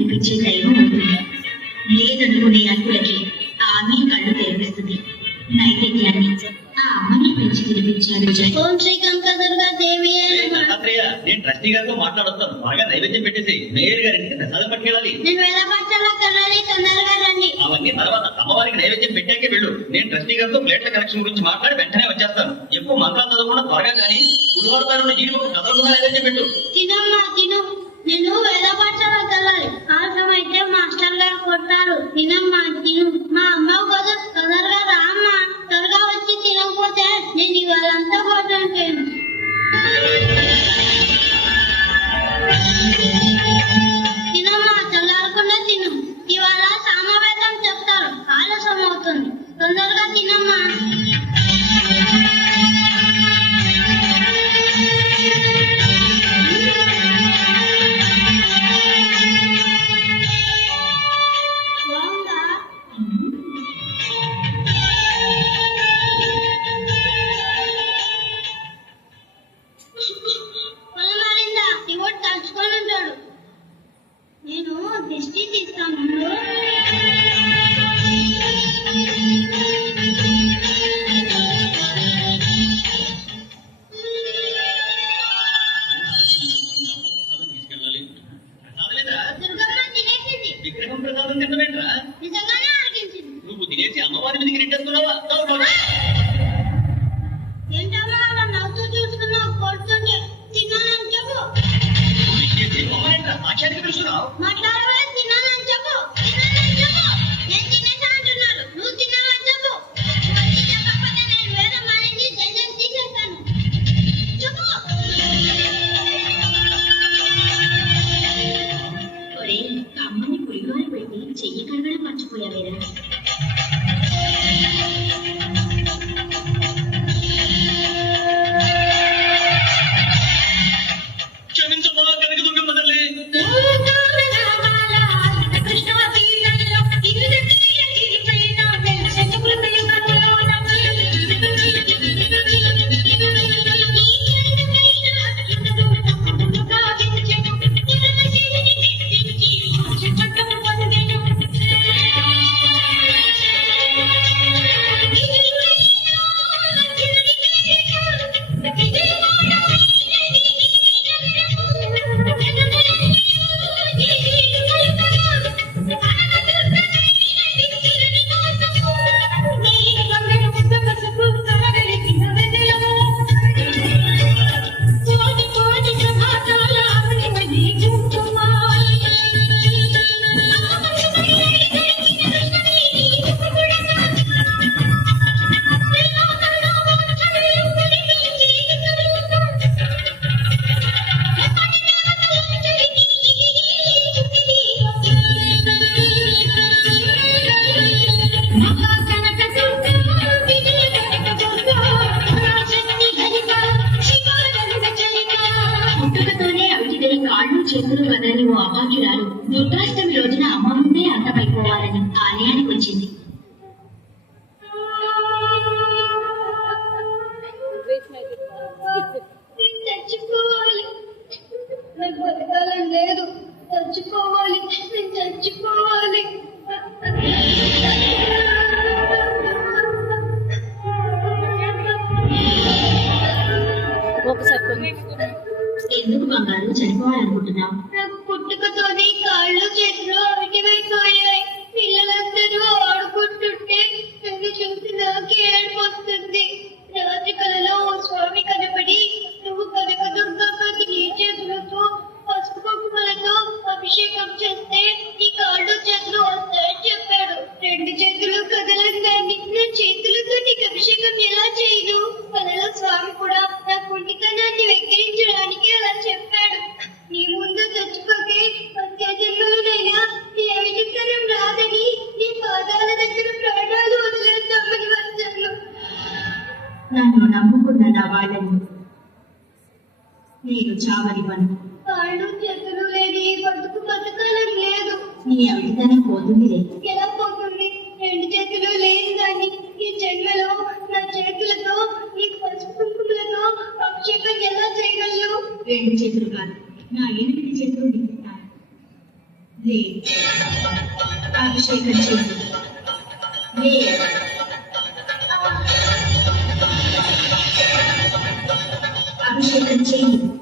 నడిపించే దైవం అవుతుంది. లేదనుకునే అర్హులకి ఆమె కళ్ళు తెరిపిస్తుంది. నైవేద్యాన్ని ఆ అమ్మని పెంచి తినిపించాడు. ఓం శ్రీ కనకదుర్గా దేవి. నేను ట్రస్టీ గారితో మాట్లాడొస్తాను. బాగా నైవేద్యం పెట్టేసి మేయర్ గారికి ప్రసాదం పట్టుకెళ్ళాలి. నేను వేద పాఠశాలకు వెళ్ళాలి, తొందరగా రండి. అవన్నీ తర్వాత అమ్మవారికి నైవేద్యం పెట్టాకే వెళ్ళు. నేను ట్రస్టీ గారితో ప్లేట్ల కలెక్షన్ గురించి మాట్లాడి వెంటనే వచ్చేస్తాను. ఎక్కువ మంత్రాలు చదవకుండా త్వరగా కానీ గురువారం జీడిపప్పు కదలకుండా నైవేద్యం పెట్టు. తినమ్మా తిను. నేను వేద పాఠశాలకు వెళ్ళాలి. ఆలస్యం అయితే మాస్టర్ గారు కొట్టారు. తినమ్మా తిను. మా అమ్మ కోసం తొందరగా రా అమ్మా. త్వరగా వచ్చి తినకపోతే నేను ఇవాళంతా భోజనం చేయను. తినమ్మా, చల్లారకుండా తిను. ఇవాళ సామవేదం చెప్తారు. ఆలస్యం అవుతుంది. తొందరగా తినమ్మా. నేను దిష్టి తీస్తాను. దుర్గమ్మ తినేసింది. విగ్రహం ప్రసాదం తిన్నవేంట్రా? నిజంగానే ఆరగించింది. నువ్వు తినేసి అమ్మవారి మీదకి నెట్టేస్తున్నావా? ఏంటమ్మా అలా నవ్వుతూ చూస్తున్నావు? కొడుతుంటే తిన్నానని చెప్పు. సాక్ష్యానికి పిలుస్తున్నావు. మాట్లాడవే. తిన్నానని చెప్పు. తిన్నానని చెప్పు. నేను తినేసా అంటున్నాను. నువ్వు తిన్నావని చెప్పు. వచ్చి చెప్పకపోతే నేను వేద మానేసి జంజం తీసేస్తాను. చెప్పు. ఒరే, అమ్మని పులిగోర పెట్టి చెయ్యి కడగడం మర్చిపోయావేరా? క్షమించమ్మా కనకదుర్గమ్మ తల్లి. పుట్టుకతోనే అవిటిదై కాళ్ళు చేతులు కదలని ఓ అభాగ్యురాలు దుర్గాష్టమి రోజున అమ్మ ముందే అంతమైపోవాలని ఆలయానికి వచ్చింది. చచ్చిపోవాలి. నాకు బతకాలని లేదు. చచ్చిపోవాలి. నేను చచ్చిపోవాలి. ఎందుకు బంగారు చనిపోవాలనుకుంటున్నావు? నాకు పుట్టుకతోనే కాళ్ళు చేతులు అవిటివైపోయాయి. పిల్లలందరూ ఆడుకుంటుంటే నన్ను చూసి నాకే ఏడుపు వస్తుంది. రాత్రి కలలో ఓ స్వామి కనబడి నువ్వు కనకదుర్గమ్మకి నీ చేతులతో పసుపు కుంకుమలతో అభిషేకం చేస్తే నీ కాళ్ళు చేతులు వస్తాయని చెప్పాడు. రెండు చేతులు కదలంగాని నా చేతులతో నీకు అభిషేకం ఎలా చేయను? కలలో స్వామి కూడా నా కుంటితనాన్ని వెక్కిరించడానికి అలా చెప్పాడు. నీ ముందు తెచ్చుకోకే అత్యాజన్మలోనైనా నీ అవిచిత్తనం రాదని నీ పాదాల దగ్గర ప్రాణాలు వదిలేద్దామని వచ్చాను. నన్ను నమ్ముకున్న నా వాళ్ళని నేను చావనివ్వను. కాళ్ళు చేతులు లేని బతకాలని లేదు. నీ అవిటితనం పోతుందిలే. ఎలా పోతుంది? రెండు చేతులు లేని దాన్ని ఈ జన్మలో నా చేతులతో ఈ పసుపు కుంకుమలతో అభిషేకం ఎలా చేయగలను? రెండు చేతులు కాదు, నా 8 చేతులు నీకున్నాను. అభిషేకం చేయి. అభిషేకం చేయి.